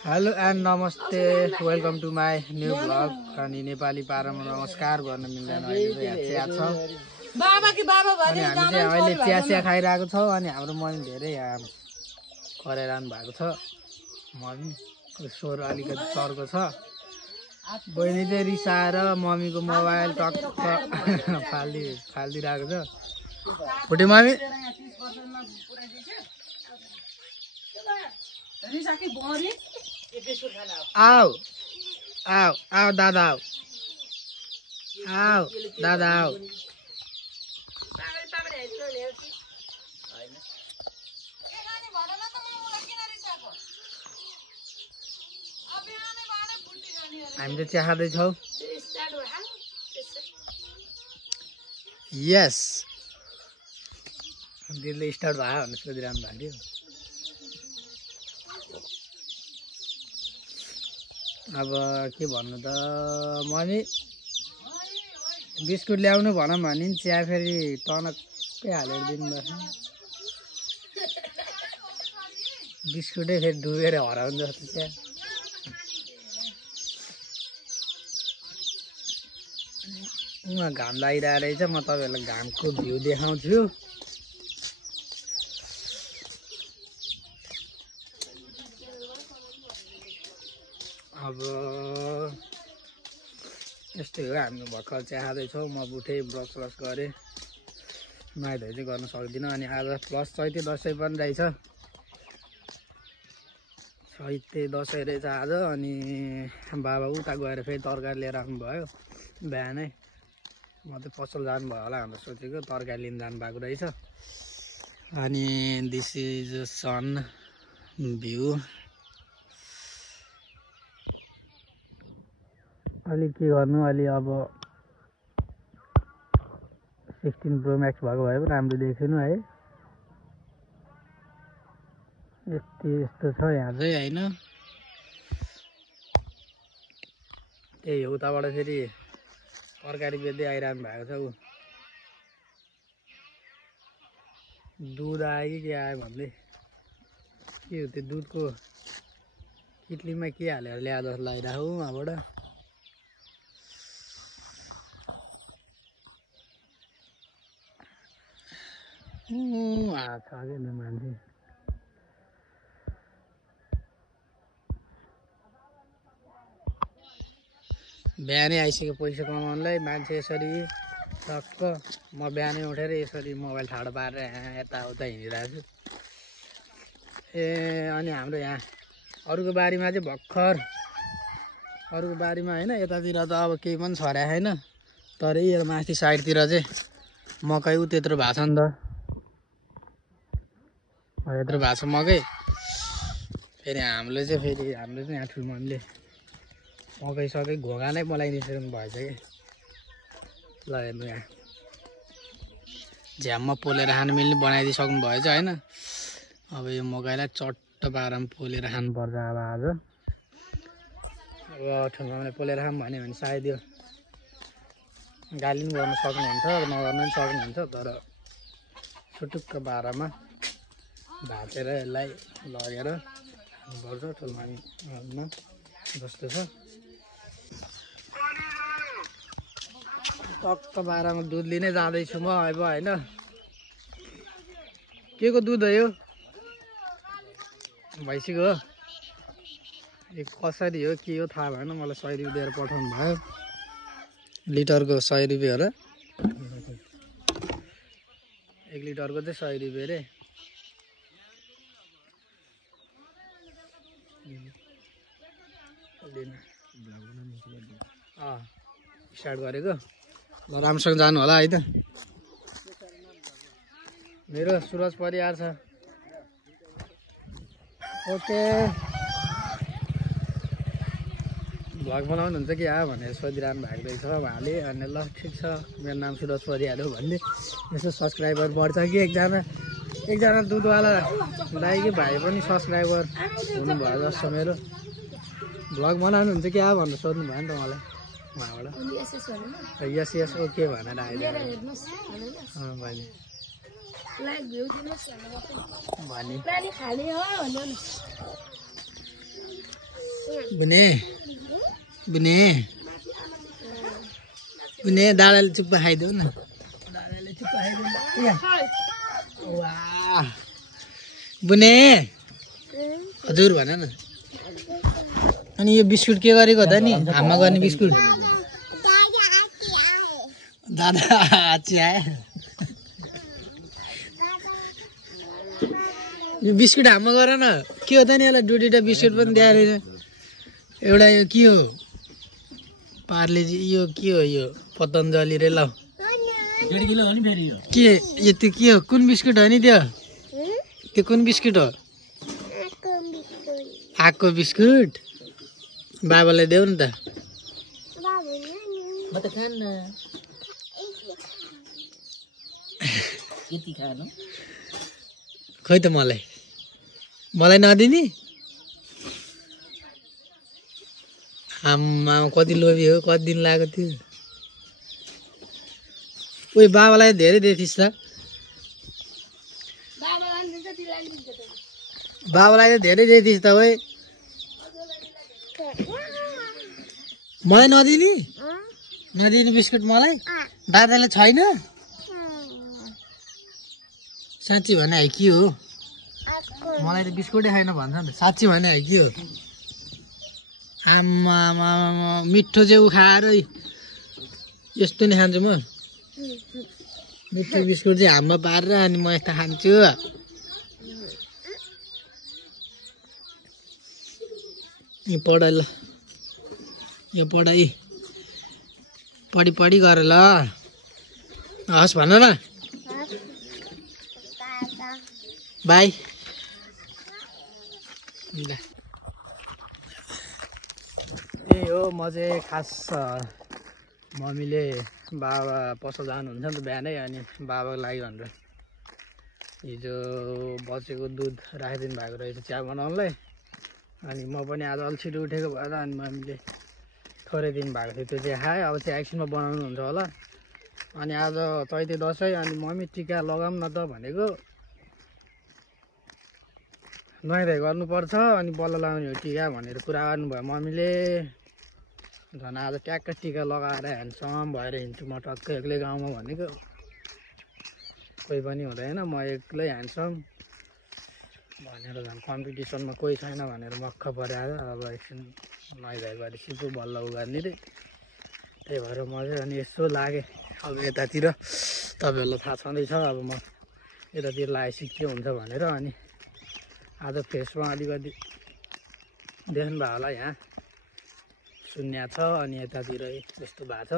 Hello and नमस्ते welcome to my new blog. अनि नेपाली पारामा नमस्कार गर्न मिल्दैन, अहिले यहाँ चिया छ अनि हामी चाहिँ अहिले चिया खाइरहेको छौँ। अनि हाम्रो मम्मी धेरै यहाँ कराइरहनु भएको छ। मम्मी स्वर अलिकति चर्को छ। बहिनी चाहिँ रिसाएर मम्मीको मोबाइल टक्क फालिदिइरहेको छ। फुटे मम्मी आओ आओ आओ दादा आओ आओ दादा आओ। हामी त चिया खाँदैछौँ। यस दिदीले स्टार्ट भयो भनेर सोधिरहनु भएको थियो। अब के भन्नु त मम्मी बिस्कुट ल्याउनु भनौँ भने चिया फेरि टनक्कै हालेर दिनुभएको। बिस्कुटै फेरि डुबेर हराउनु जस्तो चिया। उहाँ घाम लागिरहेको रहेछ। म तपाईँहरूलाई घामको भ्यू देखाउँछु। अब यस्तै हो, हामी भर्खर चिया खाँदैछौँ। म उठेँ, ब्रस गरेँ, नुहाइधुवाइ चाहिँ गर्न सक्दिनँ। अनि आज प्लस चैते दसैँ पनि रहेछ। चैते दसैँ रहेछ आज। अनि बाबा उता गएर फेरि तरकारी लिएर आउनुभयो बिहानै। म चाहिँ पसल जानुभयो होला भनेर सोचेको, तरकारी लिन जानुभएको रहेछ। अनि दिस इज सन भ्यू। अलि के गर्नु, अलि अब 16 प्रो म्याक्स भएको भए पनि राम्रो देख्थेन है। यस्तो छ यहाँ चाहिँ होइन। त्यही हो, उताबाट फेरि तरकारी बेच्दै आइरहनु भएको छ। ऊ दुध आयो कि के आयो भन्दै, के हो त्यो दुधको किटलीमा के हालेर ल्याए जस्तो लागिरहेको उहाँबाट। छ क्या मान्छे। बिहानै आइसक्यो पैसा कमाउनुलाई मान्छे यसरी टक्क। म बिहानै उठेर यसरी मोबाइल ठाडो पारेर यताउता हिँडिरहेको छु। अनि हाम्रो यहाँ अरूको बारीमा चाहिँ भर्खर, अरूको बारीमा होइन, यतातिर त अब केही पनि छर्या छैन। तर यो माथि साइडतिर चाहिँ मकै त्यत्रो भएको छ नि त। यत्रो भएको छ मकै। फेरि हाम्रो चाहिँ यहाँ ठुलो मम्मीले मकै सकै घोगा नै बनाइदिइसक्नु भएछ कि। ल हेर्नु यहाँ झ्याममा पोलेर खानु मिल्ने बनाइदिइसक्नु भएछ होइन। अब यो मकैलाई चट्ट पारामा पोलेर खानुपर्छ अब आज। अब ठुलो मम्मीले पोलेर खाऊँ भन्यो भने सायद यो गाली पनि गर्न सक्नुहुन्छ, नगर्नु पनि सक्नुहुन्छ। तर छुटुक्क पारामा भाँचेर यसलाई लगेर खानुपर्छ ठुलो मम्मीमा जस्तो छ। टक्क पारामा दुध लिनै जाँदैछु म अब होइन। के को दुध हो यो? भैँसीको हो। यो कसरी हो के हो थाहा भएन। मलाई 100 रुपियाँ दिएर पठाउनु भयो। लिटरको 100 रुपियाँ हो र? 1 लिटरको चाहिँ 100 रुपियाँ रे। स्टार्ट गरेको ल, राम्रोसँग जानु होला है त। मेरो सुरज परिवार छ। ओके भ्लग बनाउनुहुन्छ कि भनेर सोधिरहनु भएको रहेछ उहाँले। अनि ल ठिक छ, मेरो नाम सुरज परिवार हो भन्दै यसो सब्सक्राइबर बढ्छ कि। एकजना दुधवाला दाइ कि भाइ पनि सब्सक्राइबर हुनुभयो जस्तो मेरो। भ्लग बनाउनुहुन्छ कि भनेर सोध्नु भयो नि त मलाई उहाँबाट। यस यस ओके भनेर आइदिनु भने लाइक भ्यू दिनुहोस् भने पानी खाने हो भन्नु न। बुने बुने बुने दादाले चुप्पा खाइदेऊ न दादाले चुप्पा खाइदेऊ वाह बुने हजुर भन न अनि यो बिस्कुट के गरेको त नि हाममा गर्ने बिस्कुट दादा आची आए यो बिस्कुट हाममा गर न के हो त नि यसलाई दुईटा बिस्कुट पनि दिएर एउटा यो के हो पार्लेजी यो के हो यो पतञ्जली रे ल 1.5 किलो हो नि फेरि यो के यो त्यो के हो कुन बिस्कुट हो नि त्यो कुन बिस्कुट हो आको बिस्कुट बाबालाई देऊ नि त म त खान्न यति खानु खै त मलाई नदिने आम्मा कति लोभी हो कति दिन लाग्यो थियो ओइ बाबालाई धेरै दिएथिस् त बाबालाई त धेरै दिएथिस् त ओइ मलाई नदिने बिस्कुट मलाई दादाले छैन साँच्ची भने है के हो मलाई त बिस्कुटै खाइन भन्छ नि त साँच्ची भने है के हो आम्मा मिठो चाहिँ उखाएर यस्तो नि खान्छु म मिठो बिस्कुट चाहिँ हाममा पारेर अनि म यस्तो खान्छु यो पढाइ ल यो पढाइ पढी गर ल हस् भन न बाई त्यही हो म चाहिँ खास मम्मीले बाबा पसल जानुहुन्छ नि त बिहानै अनि बाबाको लागि भनेर हिजो बचेको दुध राखिदिनु भएको रहेछ चिया बनाउनलाई अनि म पनि आज अलि छिटो उठेको भएर अनि मम्मीले थोरै दिनुभएको थियो त्यो चाहिँ खाएँ अब चाहिँ एकछिनमा बनाउनु हुन्छ होला अनि आज चैते दसैँ अनि मम्मी टिका लगाऊँ न त भनेको नुहाइधुवाइ गर्नुपर्छ अनि बल्ल लगाउने हो टिका भनेर कुरा गर्नुभयो मम्मीले झन् आज ट्याक्क टिका लगाएर ह्यान्डसम भएर हिँड्छु म टक्कै एक्लै गाउँमा भनेको कोही पनि हुँदैन म एक्लै ह्यान्डसम भनेर झन् कम्पिटिसनमा कोही छैन भनेर मक्ख पऱ्याएर अब एकछिन नुहाइधुवाइ गरेपछि पो बल्ल उ गर्ने रे त्यही भएर म चाहिँ अनि यसो लागेँ अब यतातिर तपाईँहरूलाई थाहा छँदैछ अब म यतातिर लागेपछि के हुन्छ भनेर अनि आज फेसमा अलिकति देख्नुभयो होला यहाँ शून्य छ अनि यतातिर यस्तो भएको छ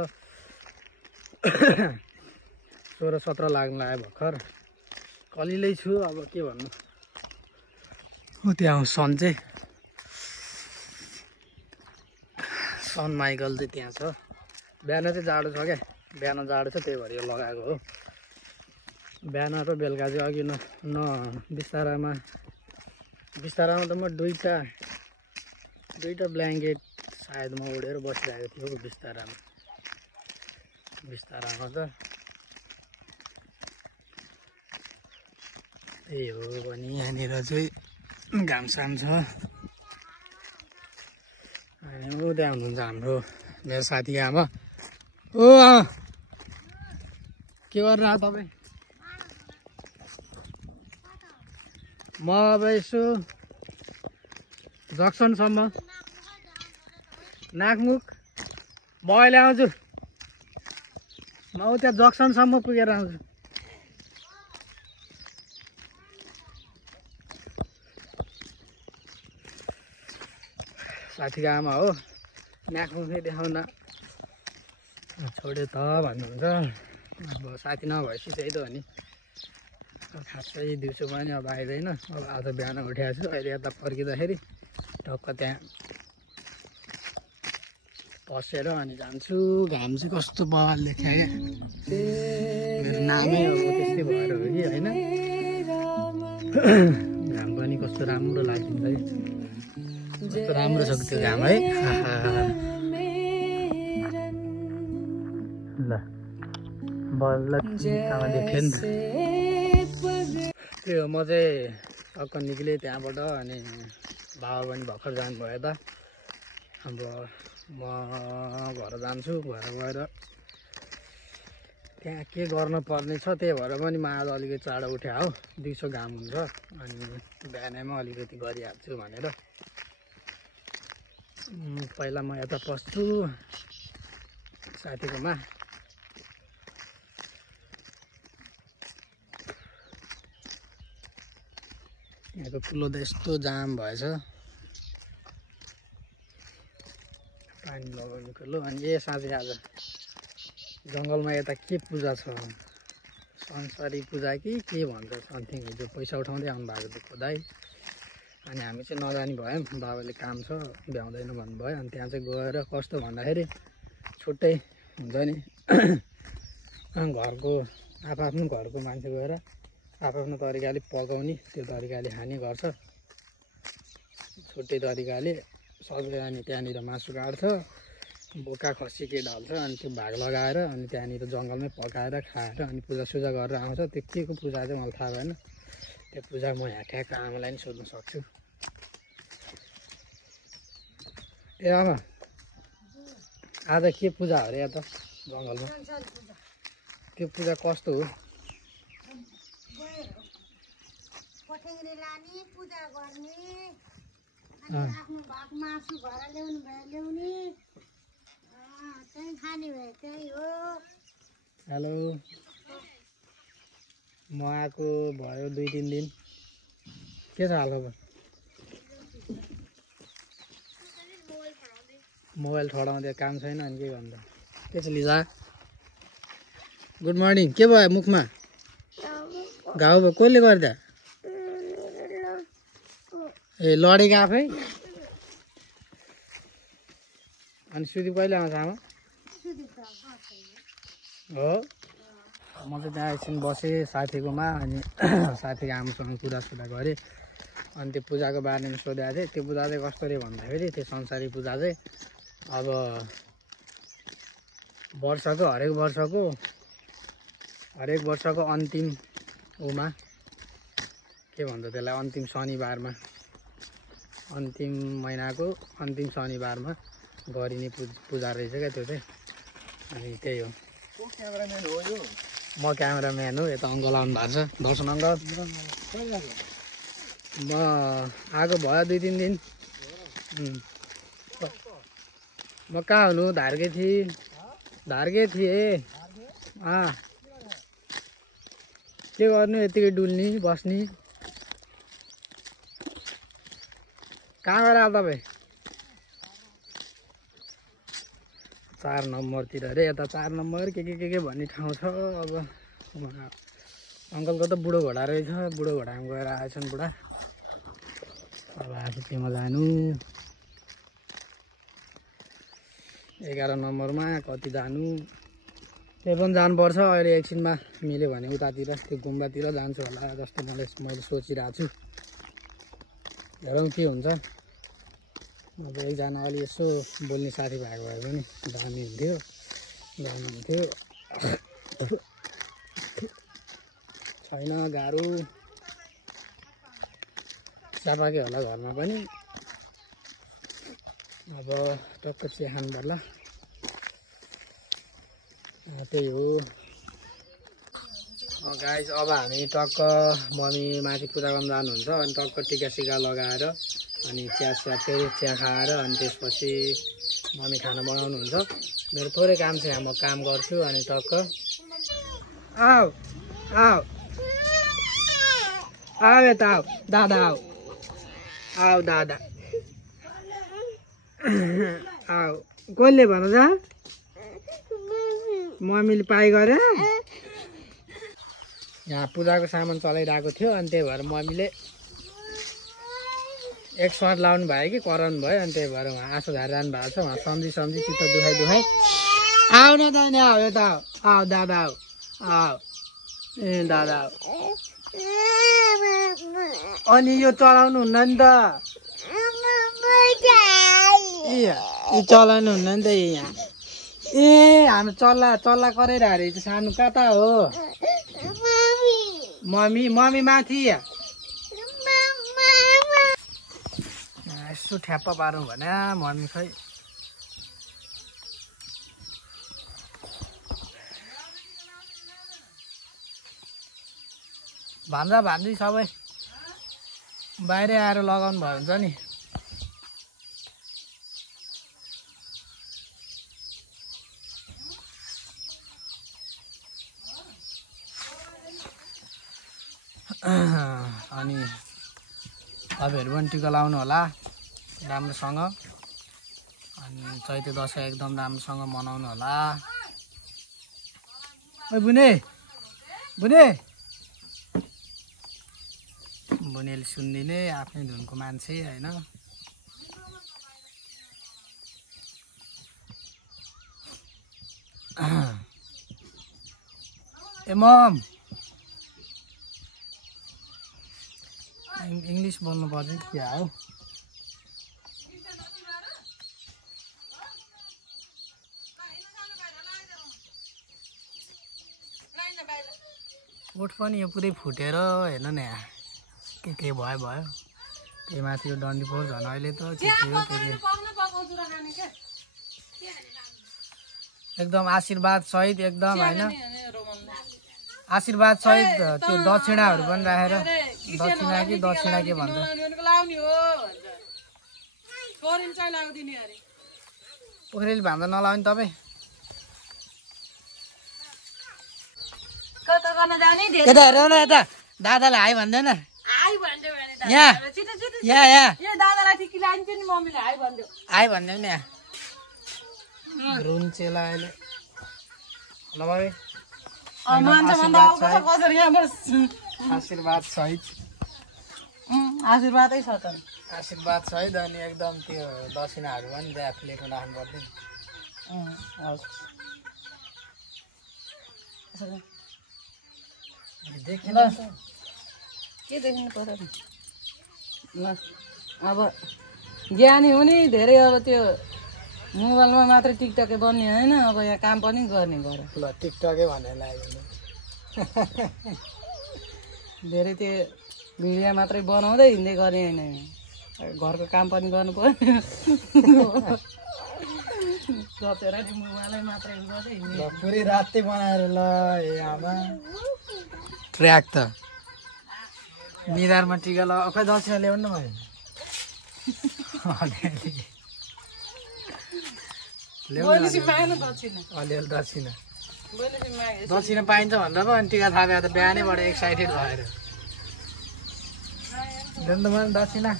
16-17 लाग्नु लाग्यो भर्खर कलिलै छु अब के भन्नु हो त्यहाँ सन चाहिँ सन माइकल चाहिँ त्यहाँ छ बिहान चाहिँ जाडो छ क्या बिहान जाडो छ त्यही भएर यो लगाएको हो बिहान र बेलुका चाहिँ अघि न बिस्तारामा त म दुईटा ब्ल्याङ्केट सायद म उडेर बसिरहेको थियो बिस्तारामा त त्यही हो भने यहाँनिर चाहिँ घामसाम छ अनि ऊ त्यहाँ हुनुहुन्छ हाम्रो मेरो साथी आमा ओ के गरेर आयो तपाईँ म अब यसो जक्सनसम्म नाकमुख म अहिले आउँछु म त्यहाँ जक्सनसम्म पुगेर आउँछु साथीको आमा हो नाकमुखै देखाउन छोड्यो त भन्नुहुन्छ अब साथी नभएपछि त्यही त हो नि खासै दिउँसो पनि अब आइँदैन अब आज बिहान उठेको छु अहिले यता फर्किँदाखेरि टक्क त्यहाँ पसेर अनि जान्छु घाम चाहिँ कस्तो बवालले थियो क्या मेरो नामै अब त्यस्तै भएर हो कि होइन घाम पनि कस्तो राम्रो लाग्दिन्छ कि कस्तो राम्रो छ त्यो घाम है ल बल्ल आमा देख्यो नि त त्यही हो म चाहिँ टक्क निक्लेँ त्यहाँबाट अनि बाबा पनि भर्खर जानुभयो त अब म घर जान्छु। घर गएर त्यहाँ के गर्नु पर्ने छ, त्यही भएर पनि म आज अलिकति चाँडो उठ्या हो। दिउँसो घाम हुन्छ अनि बिहानैमा अलिकति गरिहाल्छु भनेर। पहिला म यता पस्छु साथीकोमा। यहाँको कुलो त यस्तो जाम भएछ, पानी लगाउनुको लो। अनि ए साँझै आज जङ्गलमा यता के पूजा छ, संसारी पूजा कि के भन्छ समथिङ। हिजो पैसा उठाउँदै आउनु भएको थियो खोदाइ। अनि हामी चाहिँ नजानी भयौँ, बाबाले काम छ भ्याउँदैन भन्नुभयो। अनि त्यहाँ चाहिँ गएर कस्तो भन्दाखेरि छुट्टै हुन्छ नि घरको आफ्नो घरको मान्छे गएर आफ्नो तरिकाले पकाउने, त्यो तरिकाले खाने गर्छ छुट्टै तरिकाले सबै। अनि त्यहाँनिर मासु काट्छ, बोका खसी के ढाल्छ, अनि त्यो भाग लगाएर अनि त्यहाँनिर जङ्गलमै पकाएर खाएर अनि पूजासुजा गरेर आउँछ। त्यो के को पूजा चाहिँ मलाई थाहा भएन। त्यो पूजा म यहाँ ठ्याक्क आमालाई नि सोध्न सक्छु। ए आमा, आज के पूजा हो अरे यहाँ त जङ्गलमा? त्यो पूजा कस्तो हो? पठेङ्ग्रे लाने, पूजा गर्ने, अनि आफ्नो भाग मासु घर ल्याउनु भयो ल्याउने, त्यही खाने भयो त्यही हो। हेलो, म आएको भयो 2-3 दिन। के छ हालखबर? मोबाइल ठडाउँदै काम छैन अनि के गर्नु? के छ लिजा? Good morning. के भयो मुखमा? घाउ भयो? कसले गर्दा? ए लडेको आफै? अनि सुदीप कहिले आउँछ आमा? हो, म चाहिँ त्यहाँ एकछिन बसेँ साथीकोमा। अनि साथीको आमासँग कुरासुरा गरेँ। अनि त्यो पूजाको बारेमा सोधेको थिएँ। त्यो पूजा चाहिँ कस्तो रे भन्दाखेरि, त्यो संसारी पूजा चाहिँ अब वर्षको हरेक वर्षको अन्तिम उमा के भन्छ त्यसलाई, अन्तिम शनिबारमा, अन्तिम महिनाको अन्तिम शनिबारमा गरिने पूजा रहेछ क्या त्यो चाहिँ। अनि त्यही हो। म क्यामेराम्यान हो। यता अङ्कल आउनु भएको छ। दर्शन अङ्कल, म आएको भयो 2-3 दिन। म कहाँ हुनु? धार्गे थिएँ। के गर्नु, यतिकै डुल्ने बस्ने। कहाँ गएर आयो तपाईँ? 4 नम्बरतिर अरे। यता 4 नम्बर के भन्ने ठाउँ छ। अब अङ्कलको त बुढो घोडा रहेछ, बुढो घोडामा गएर आएछन् बुढा। अब आफू त्यहीमा जानु। 11 नम्बरमा कति जानु, त्यही पनि जानुपर्छ। अहिले एकछिनमा मिल्यो भने उतातिर त्यो गुम्बातिर जान्छु होला जस्तो मैले सोचिरहेको छु। हेरौँ के हुन्छ। अब एकजना अलि यसो बोल्ने साथी भएको भए पनि दामी हुन्थ्यो, छैन गाह्रो। चापाके होला घरमा पनि। अब टक्क चिया खानु पर्ला, त्यही हो। गाइस, अब हामी टक्क मम्मी माथि पूजा गर्न जानुहुन्छ। अनि टक्क टिका लगाएर अनि फेरि चिया खाएर अनि त्यसपछि मम्मी खाना बनाउनुहुन्छ। मेरो थोरै काम छ, यहाँ म काम गर्छु। अनि टक्क आऊ यता आऊ दादा, आऊ दादा, आऊ। कसले भन जा? मम्मीले पाइ गरे। यहाँ पूजाको सामान चलाइरहेको थियो। अनि त्यही भएर मम्मीले एक सर्ट लाउनु भयो कि कराउनु भयो। अनि त्यही भएर उहाँ आँसु झारिरहनु भएको छ। उहाँ सम्झी चित्त दुखाइ। आऊ न दाइने, आऊ यता आऊ दादा, आऊ ए दादा। अनि यो चलाउनु हुन्न नि त, चलाउनु हुन्न नि त यहाँ। ए हाम्रो चल्ला कराइरहेको रहेछ सानो। कता हो मम्मी? माथि यसो ठ्याप्प पारौँ भने मम्मी खै भान्जा भान्जी सबै बाहिरै आएर लगाउनु भयो हुन्छ नि। अनि तपाईँहरू पनि टिका लाउनु होला राम्रोसँग। अनि चैते दसैँ एकदम राम्रोसँग मनाउनु होला। ओइ बुने बुने बुनेले सुनिदिने आफ्नै धुनको मान्छे होइन। ए मम इङ्ग्लिस बोल्नु पर्छ कि क्या हो? ओठ पनि यो पुरै फुटेर हेर्नु न यहाँ के भयो भयो। त्यही माथि यो डन्डीफोर झन् अहिले त के हो एकदम आशीर्वाद सहित एकदम होइन आशीर्वाद सहित त्यो दक्षिणाहरू पनि राखेर दक्षिणा के भन्छ पोखरेली भान्दा नलाउने तपाईँ यता हेर न यता दादालाई हाई भन्दैन यहाँ हाई भनिदेऊ नि यहाँ रुन्चेला अहिले ल भाइ आशीर्वाद सहित आशीर्वादै छ त आशीर्वाद सहित अनि एकदम त्यो दक्षिणाहरू पनि प्लेटमा राख्नु पर्दैन। देखेन के देख्नु पर्छ ल अब ज्ञानी हुने धेरै अब त्यो मोबाइलमा मात्रै टिकटकै बन्ने होइन अब यहाँ काम पनि गर्ने गर ल टिकटकै भनेर लाग्यो धेरै त्यो भिडियो मात्रै बनाउँदै हिँड्दै गर्ने होइन घरको काम पनि गर्नु पर्यो गतेर नि मोबाइलै मात्रै गर्दै हिँड्ने पुरै रातै बनाएर ल ए आमा ट्र्याक त निधारमा टिका ल खै दक्षिणा ल्याउनु न मैले अलिअलि दक्षिणा पाइन्छ भनेर पो अनि टिका थापेर त बिहानैबाट एक्साइटेड भएर ल्याउनु त मैले दक्षिणा।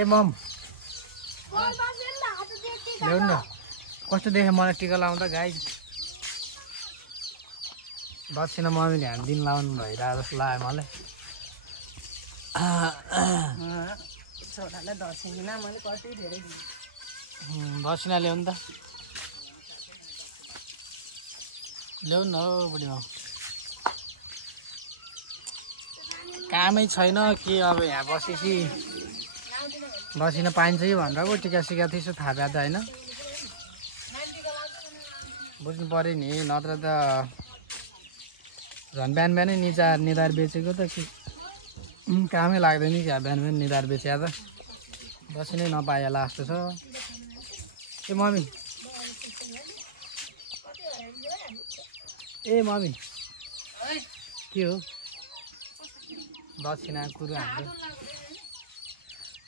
ए मम ल्याउनु न कस्तो देख्यो मलाई टिका लाउँदा गाई दक्षिणा मम्मीले हामी दिन लाउनु भइरहेको जस्तो लाग्यो मलाई। छोरालाई दक्षिणा मैले कति धेरै दक्षिणा ल्याउनु त ल्याउनु न हौ बुढी बाउ कामै छैन के अब यहाँ बसेपछि दक्षिणा पाइन्छ कि भनेर पो टिका सिका त्यसो थाहा पाए त होइन बुझ्नु पऱ्यो नि नत्र त झन् बिहान बिहानै निधार बेचेको त के कामै लाग्दैन क्या बिहान बिहान निधार बेचे त दक्षिणै नपाइएला जस्तो छ। ए मम्मी के हो दक्षिणा कुरो हाम्रो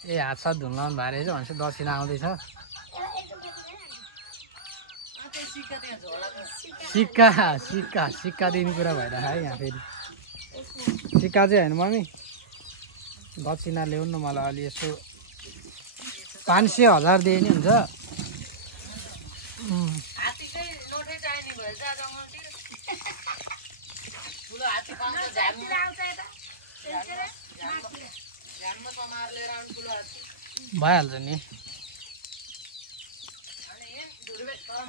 ए हात साथ धुन लाउनु भएर रहेछ भनेपछि दक्षिणा आउँदैछ। सिक्का दिने कुरा भइरहेको है यहाँ फेरि सिक्का चाहिँ होइन मम्मी दक्षिणा ल्याउनु न मलाई अलि यसो 500,000 दिए नि हुन्छ। भइहाल्छ नि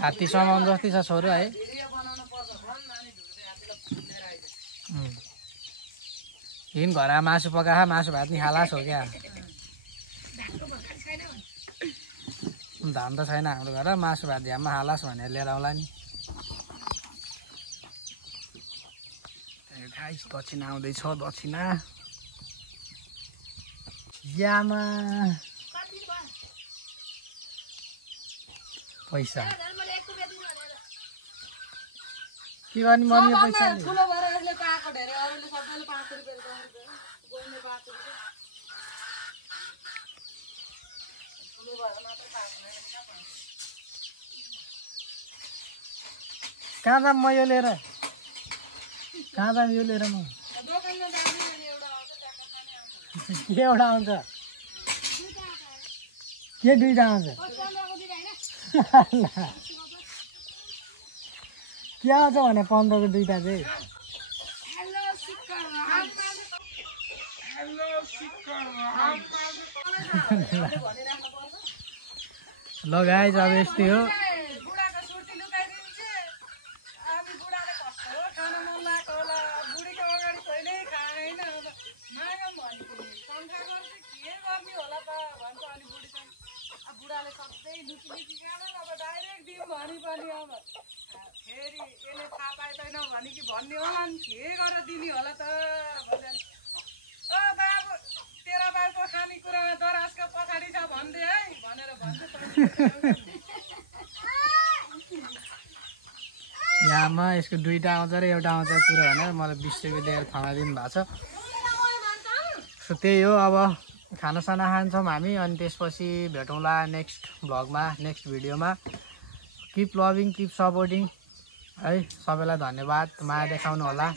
हात्ती समाउनु जस्तै छ छोरो है हिँड घर मासु पकाए मासु भात नि खालास हो क्या धान त छैन हाम्रो घर मासु भात झ्याममा हालास भनेर लिएर आउला नि। दक्षिणा आउँदैछ दक्षिणा यामा पैसा के गर्ने मम्मी पैसा ठुलो भएर यसले पाएको धेरै अरूले सबैले 5 रुपैयाँ 10 रुपैयाँ गोइने 5 रुपैयाँ ठुलो भएर मात्र पाएको होइन कहाँ जाम म यो लिएर कहाँ जाम यो लिएर म दोकानमा जाने अनि एउटा आउँछ ट्याक्क खाने आउँछ के एउटा आउँछ के दुईटा आउँछ के आउँछ भने 15 को दुईटा चाहिँ ल गाइस अब यस्तै हो बुढाको सुर्ती लुकाइदिन्छे अनि बुढाले कस्तो खान मन लागेको होला बुढीको अगाडि कहिल्यै खाएन अब मागम भनेको शङ्का गर्छ के गर्ने होला त भन्छ अनि बुढी चाहिँ अब बुढाले सधैँ लुकी लुकी खान अब डाइरेक्ट दिउँ भनी पनि अब फेरि यसले थाहा पाइँदैन भने कि भन्ने होला नि के गरेर दिने होला त भन्छ ओ बाबु तेरा बाबुको खानेकुरामा दराजको पछाडि छ भन्दे है भनेर भन्छ यहाँमा यसको दुईटा आउँछ र एउटा आउँछ कुरो भनेर मलाई 20 रुपियाँ दिएर थमाइदिनु भएको छ सो त्यही हो अब खानासाना खान्छौँ हामी अनि त्यसपछि भेटौँला नेक्स्ट भ्लगमा नेक्स्ट भिडियोमा किप लभिङ किप सपोर्टिङ है सबैलाई धन्यवाद माया देखाउनु होला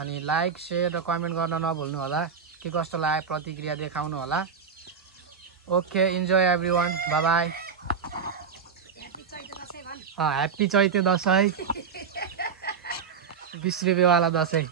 अनि लाइक सेयर र कमेन्ट गर्न नभुल्नु होला के कस्तो लाग्यो प्रतिक्रिया देखाउनु होला okay enjoy everyone bye bye happy Chaite Dashain 20 रुपियाँवाला दसैँ